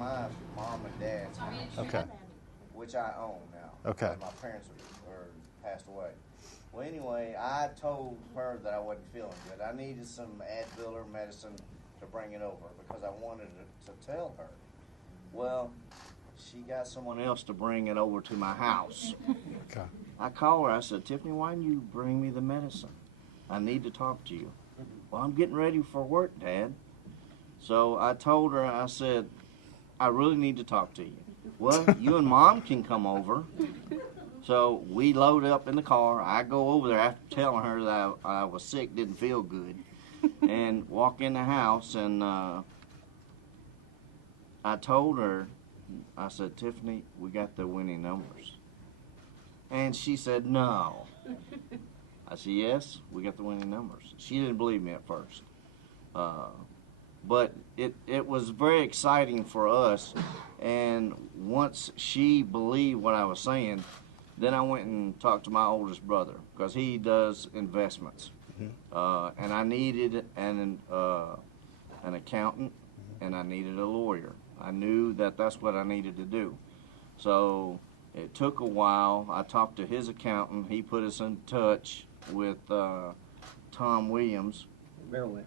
my mom and dad's house, Okay. which I own now. Okay. My parents are passed away. Well, anyway, I told her that I wasn't feeling good. I needed some Advil or medicine to bring it over because I wanted to tell her. Well, she got someone else to bring it over to my house. Okay. I called her. I said, Tiffany, why didn't you bring me the medicine? I need to talk to you. Well, I'm getting ready for work, Dad. So I told her, I said, I really need to talk to you. Well, you and Mom can come over. So we load up in the car. I go over there after telling her that I was sick, didn't feel good, and walk in the house. And I told her, I said, Tiffany, we got the winning numbers. And she said, no. I said, yes, we got the winning numbers. She didn't believe me at first. But it was very exciting for us. And once she believed what I was saying, then I went and talked to my oldest brother because he does investments. Mm-hmm. And I needed an accountant, and I needed a lawyer. I knew that that's what I needed to do. So it took a while. I talked to his accountant. He put us in touch with Tom Williams. Merrill Lynch.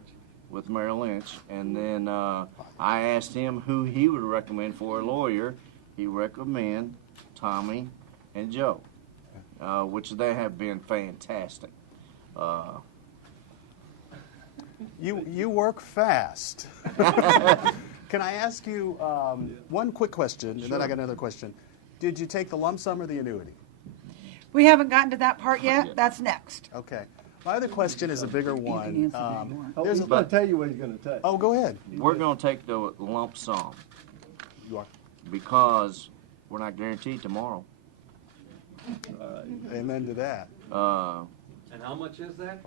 With Merrill Lynch. And then I asked him who he would recommend for a lawyer. He recommended Tommy and Joe, which they have been fantastic. You work fast. Can I ask you one quick question, and then I got another question. Did you take the lump sum or the annuity? We haven't gotten to that part yet. That's next. Okay. My other question is a bigger one. He's going to tell you what he's going to take. Oh, go ahead. We're going to take the lump sum. You are. Because we're not guaranteed tomorrow. Amen to that. And how much is that?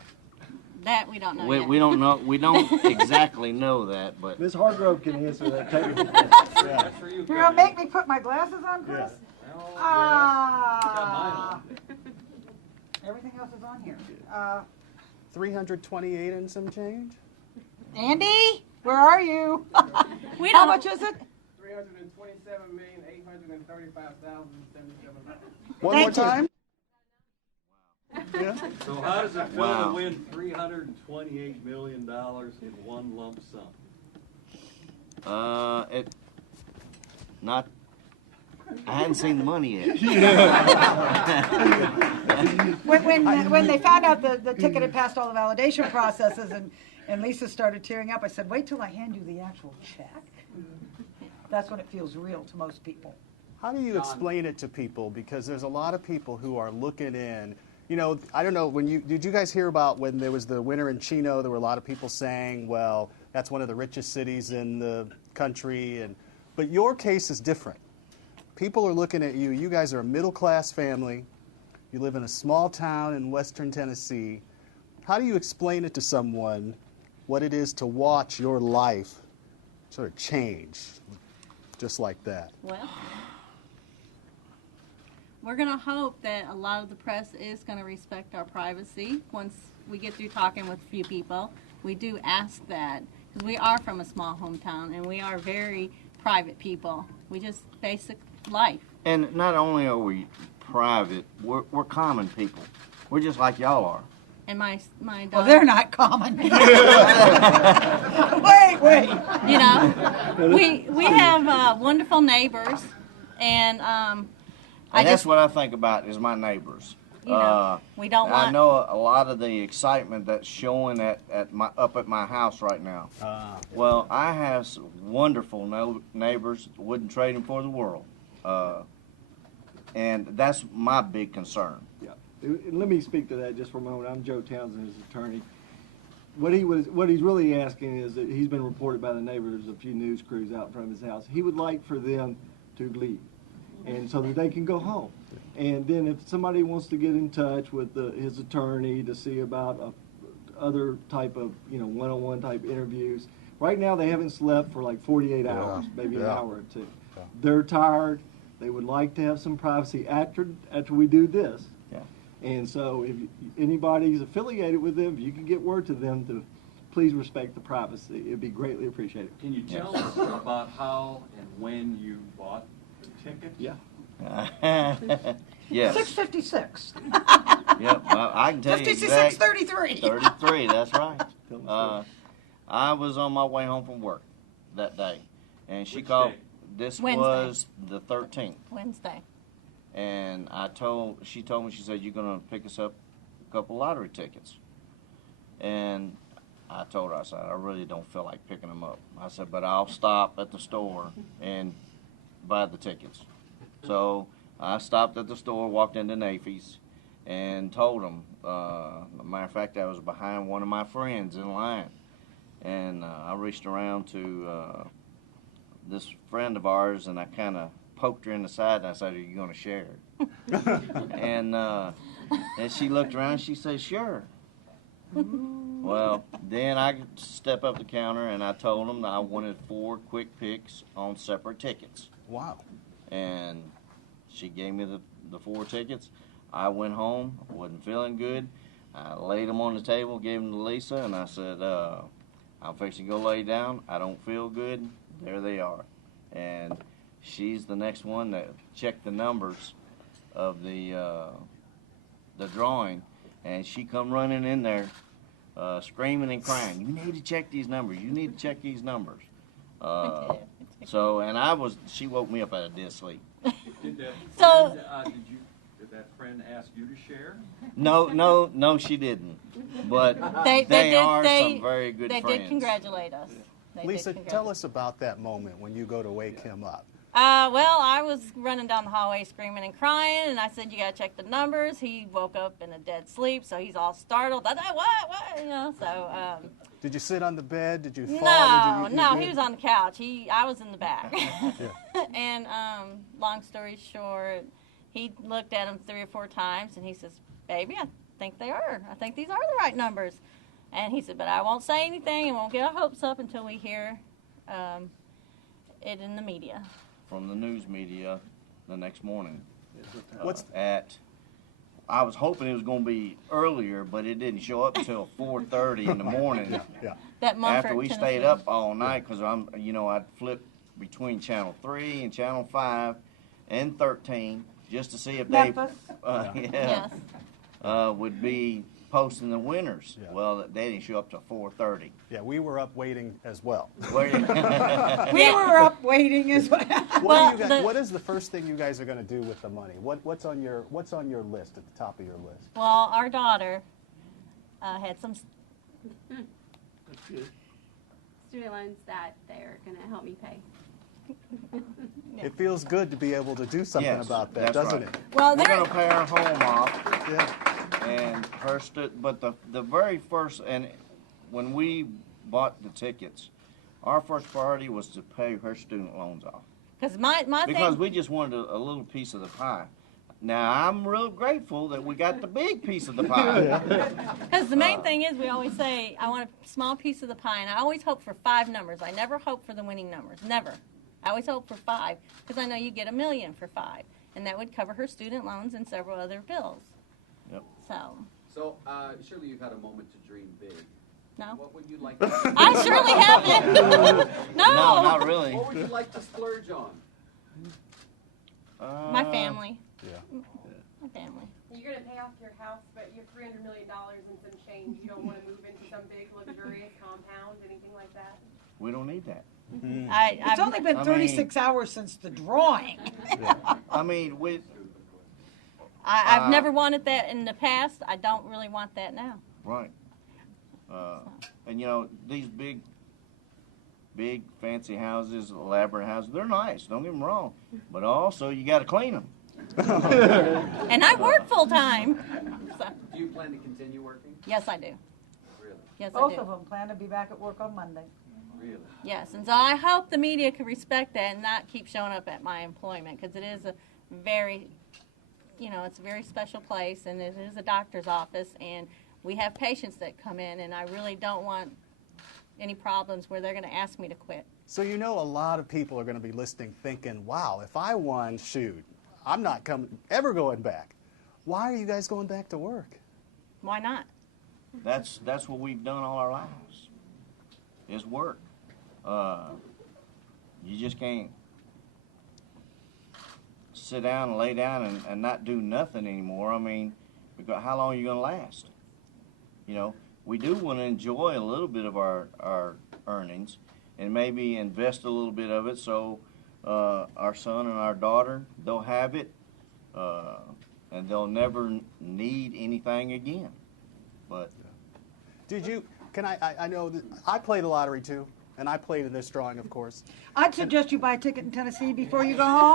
That we don't know yet. We don't know. We don't exactly know that, but Ms. Hargrove can answer that technical question. Yeah. You're going to make me put my glasses on, Chris? Well, Ah. Everything else is on here. 328 and some change? Andy, where are you? We How don't. much is it? $327,835,077. One more Thank you. time? Yeah. So how does it feel Wow. to win $328 million in one lump sum? it not. I hadn't seen the money yet. When they found out the ticket had passed all the validation processes and Lisa started tearing up, I said, wait till I hand you the actual check. That's when it feels real to most people. How do you explain it to people? Because there's a lot of people who are looking in. You know, I don't know, did you guys hear about when there was the winter in Chino, there were a lot of people saying, well, that's one of the richest cities in the country, but your case is different. People are looking at you. You guys are a middle-class family. You live in a small town in western Tennessee. How do you explain it to someone what it is to watch your life sort of change just like that? Well, we're going to hope that a lot of the press is going to respect our privacy once we get through talking with a few people. We do ask that because we are from a small hometown and we are very private people. We just basic life. And not only are we private, we're common people. We're just like y'all are. And my daughter, Well, they're not common. Wait. you know, we have wonderful neighbors, and That's what I think about is my neighbors. You know, we don't want. I know a lot of the excitement that's showing up at my house right now. Well, I have some wonderful neighbors. Wouldn't trade them for the world. And that's my big concern. Yeah. Let me speak to that just for a moment. I'm Joe Townsend, his attorney. What he's really asking is that he's been reported by the neighbors, a few news crews out in front of his house. He would like for them to leave, and so that they can go home. And then if somebody wants to get in touch with his attorney to see about other type of one-on-one type interviews. Right now they haven't slept for like 48 hours, maybe an hour or two. Yeah. They're tired. They would like to have some privacy after we do this. Yeah. And so if anybody's affiliated with them, if you can get word to them to please respect the privacy. It'd be greatly appreciated. Can you tell us about how and when you bought the ticket? Yeah. Yes. 656. Yep. I can tell you 5633. 33. That's right. Tell the story. I was on my way home from work that day, and she Which called. day? This Wednesday. was the 13th, Wednesday. and she told me, she said, "You're gonna pick us up a couple lottery tickets," and I told her, I said, "I really don't feel like picking them up." I said, "But I'll stop at the store and buy the tickets." So I stopped at the store, walked into Nafy's, and told them. Matter of fact, I was behind one of my friends in line, and I reached around to this friend of ours, and I kind of poked her in the side, and I said, "Are you going to share?" and she looked around, and she said, "Sure." Well, then I stepped up the counter, and I told them that I wanted 4 quick picks on separate tickets. Wow. And she gave me the 4 tickets. I went home, wasn't feeling good. I laid them on the table, gave them to Lisa, and I said, "I'm fixing to go lay down. I don't feel good." There they are. And she's the next one that checked the numbers of the drawing, and she come running in there screaming and crying, "You need to check these numbers. You need to check these numbers." So, and she woke me up out of dead sleep. Did that So- friend, did that friend ask you to share? No, she didn't. But they are some very good friends. They did congratulate us. Lisa, tell us about that moment when you go to wake him up. Well, I was running down the hallway screaming and crying, and I said, "You got to check the numbers." He woke up in a dead sleep, so he's all startled. I thought, what? You know, so. Did you sit on the bed? Did you fall? No, he was on the couch. I was in the back. And long story short, he looked at him 3 or 4 times, and he says, "Baby, I think they are. I think these are the right numbers." And he said, "But I won't say anything and won't get our hopes up until we hear it in the media." From the news media the next morning. What's- I was hoping it was going to be earlier, but it didn't show up until 4:30 in the morning. Yeah. That Mumford, After we stayed Tennessee. up all night, because I'd flip between Channel 3 and Channel 5 and 13 just to see if they Memphis. Yes. would be posting the winners. Yeah. Well, they didn't show up till 4:30. Yeah, we were up waiting as well. Where- We were up waiting as well. What is the first thing you guys are going to do with the money? What's on your list, at the top of your list? Well, our daughter had some. That's good. Student loans that they're going to help me pay. It feels good to be able to do something Yes, about that, that's doesn't right. it? Well, We're there. going to pay our home off. Yeah. And but the very first, and when we bought the tickets, our first priority was to pay her student loans off, Because my because thing. we just wanted a little piece of the pie. Now I'm real grateful that we got the big piece of the pie. Because the main thing is, we always say, I want a small piece of the pie, and I always hope for 5 numbers. I never hope for the winning numbers. Never. I always hope for 5, because I know you get $1 million for 5, and that would cover her student loans and several other bills. Yep. So, Surely you've had a moment to dream big. no. What would you like to I surely haven't. No, No. not really. What would you like to splurge on? My family. Yeah. My family. You're going to pay off your house, but you have $300 million and some change. You don't want to move into some big, luxurious compound, anything like that? We don't need that. It's only been I 36 hours since the drawing. I mean, I've never wanted that in the past. I don't really want that now. right. And these big fancy houses, elaborate houses, they're nice. Don't get me wrong, but also you got to clean them. And I work full time. So, Do you plan to continue working? yes, I do. Really? Yes, I Both do. of them plan to be back at work on Monday. Really? Yes, and so I hope the media can respect that and not keep showing up at my employment, because it is a very, it's a very special place, and it is a doctor's office, and we have patients that come in, and I really don't want any problems where they're going to ask me to quit. So a lot of people are going to be listening thinking, wow, if I won, shoot, I'm not ever going back. Why are you guys going back to work? Why not? That's what we've done all our lives. is work. You just can't sit down and lay down and not do nothing anymore. I mean, because how long are you going to last? You know, we do want to enjoy a little bit of our earnings and maybe invest a little bit of it so our son and our daughter, they'll have it and they'll never need anything again. But Did you, I know, that I play the lottery too, and I played in this drawing, of course. I'd suggest you buy a ticket in Tennessee before you go home.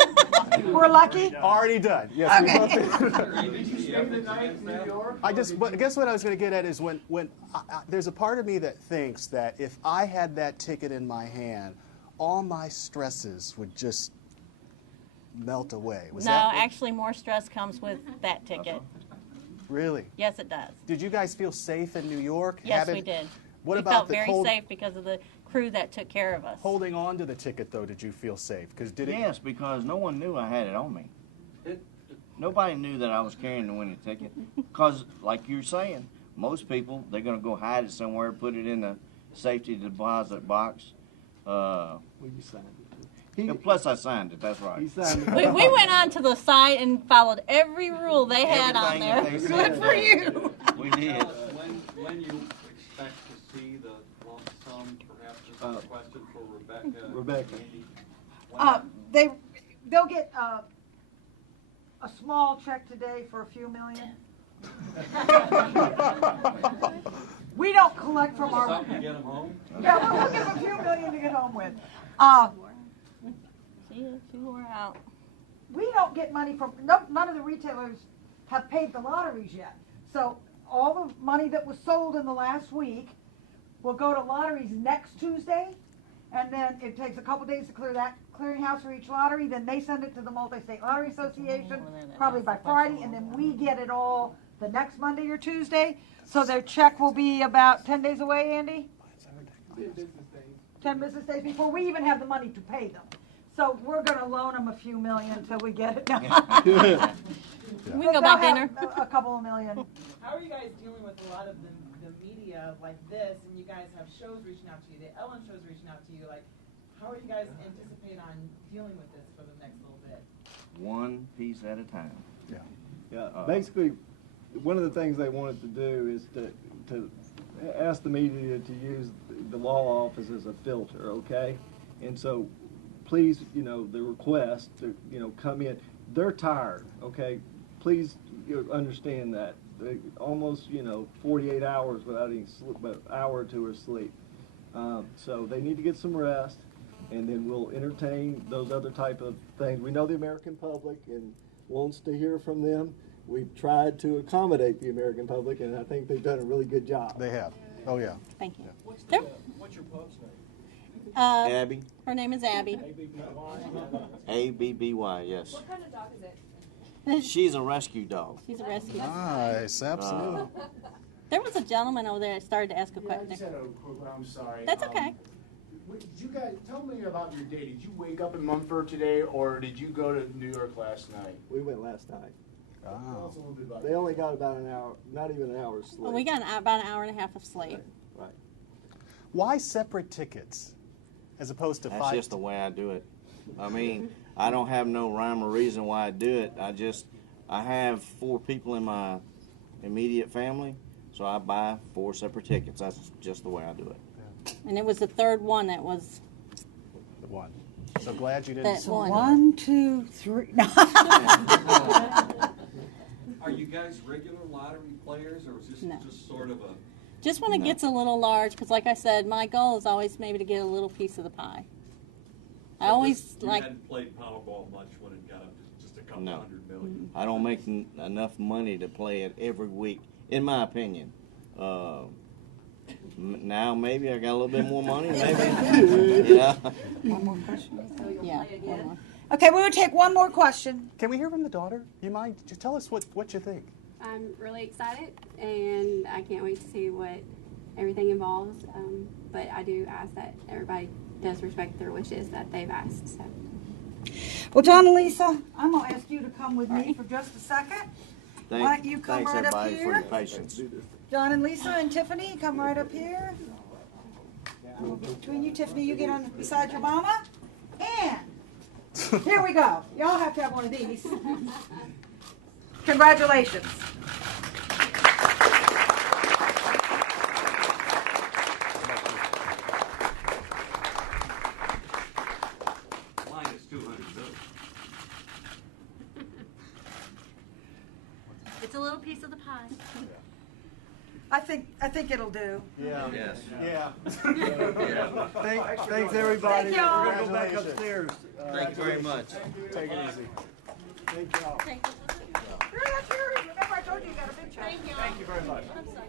We're lucky. Already done. Yes, we Okay. both Did you spend the night in New York? I guess what I was going to get at is when there's a part of me that thinks that if I had that ticket in my hand, all my stresses would just melt away. Was No, that actually, more stress comes with that ticket. really? Yes, it does. Did you guys feel safe in New York? Yes, we did. What We about felt the very safe because of the crew that took care of us. holding on to the ticket though? Did you feel safe? Because did it? yes, because no one knew I had it on me. Nobody knew that I was carrying the winning ticket. Because, like you're saying, most people, they're going to go hide it somewhere, put it in the safety deposit box. Well, you signed it. And plus, I signed it. That's He right. signed it. We went on to the site and followed every rule they had on Everything that there. they Good said. for you. We did. When you expect to see the lump sum, perhaps this is a question for Rebecca. Rebecca. Andy. When- They'll get a small check today for a few million. We don't collect from our. Something to get them home? Yeah, we'll give them a few million to get home with. See you, you were out. We don't get money from, none of the retailers have paid the lotteries yet. So all the money that was sold in the last week will go to lotteries next Tuesday. And then it takes a couple days to clear that clearinghouse for each lottery. Then they send it to the Multi-State Lottery Association, probably by Friday. And then we get it all the next Monday or Tuesday. So their check will be about 10 days away, Andy? 10 business days before we even have the money to pay them. So we're going to loan them a few million until we get it done. We can go They'll buy dinner. have a couple of million. How are you guys dealing with a lot of the media like this, and you guys have shows reaching out to you, the Ellen shows reaching out to you, like, how are you guys anticipate on dealing with this for the next little bit? One piece at a time. Yeah, basically, one of the things they wanted to do is to ask the media to use the law office as a filter, okay? And so, please, the request to, come in. They're tired, okay? Please understand that. They almost, 48 hours without any sleep, but an hour or two of sleep. So they need to get some rest, and then we'll entertain those other type of things. We know the American public and wants to hear from them. We've tried to accommodate the American public, and I think they've done a really good job. They have. Oh yeah. Thank you. What's your pub's name? Abby? Her name is Abby. A-B-B-Y, yes. What kind of dog is it? She's a rescue dog. She's a rescue. Nice, absolutely. There was a gentleman over there that started to ask a Yeah, I just question. had a quick one. I'm sorry. That's okay. Did you guys tell me about your day? Did you wake up in Mumford today, or did you go to New York last night? We went last night. Tell us a little bit about They only got about an hour, not even an hour's sleep. Well, we got about an hour and a half of sleep. Right. Why separate tickets as opposed to That's five? just the way I do it. I mean, I don't have no rhyme or reason why I do it. I have 4 people in my immediate family, so I buy 4 separate tickets. That's just the way I do it. And it was the third one that was One. So glad you didn't. that one. 1, 2, 3. Are you guys regular lottery players, or is this No. just sort of a? Just when it gets a little large, because like I said, my goal is always maybe to get a little piece of the pie. I always You like. hadn't played Powerball much when it got up to just a couple No. $100 million. I don't make enough money to play it every week, in my opinion. Now maybe I got a little bit more money, maybe. Yeah. One more question. Yeah. one more. Okay, we will take one more question. Can we hear from the daughter? You mind? Just tell us what you think. I'm really excited, and I can't wait to see what everything involves. But I do ask that everybody does respect their wishes that they've asked. So. Well, John and Lisa, I'm going to ask you to come with me for just a second. Why don't you come Thanks right up everybody for here? your patience. John and Lisa and Tiffany, come right up here. We'll get between you, Tiffany, you get on beside your mama. And here we go. Y'all have to have one of these. Congratulations. Mine is 200 billion. It's a little piece of the pie. I think it'll do. Yeah. Yes. Yeah. Yeah. Thanks, everybody. Thank y'all. We're gonna go back upstairs. Thank you very much. Take it easy. Thank y'all. Thank you. Remember I told you you got a big check. Thank you. Thank you very much. I'm sorry.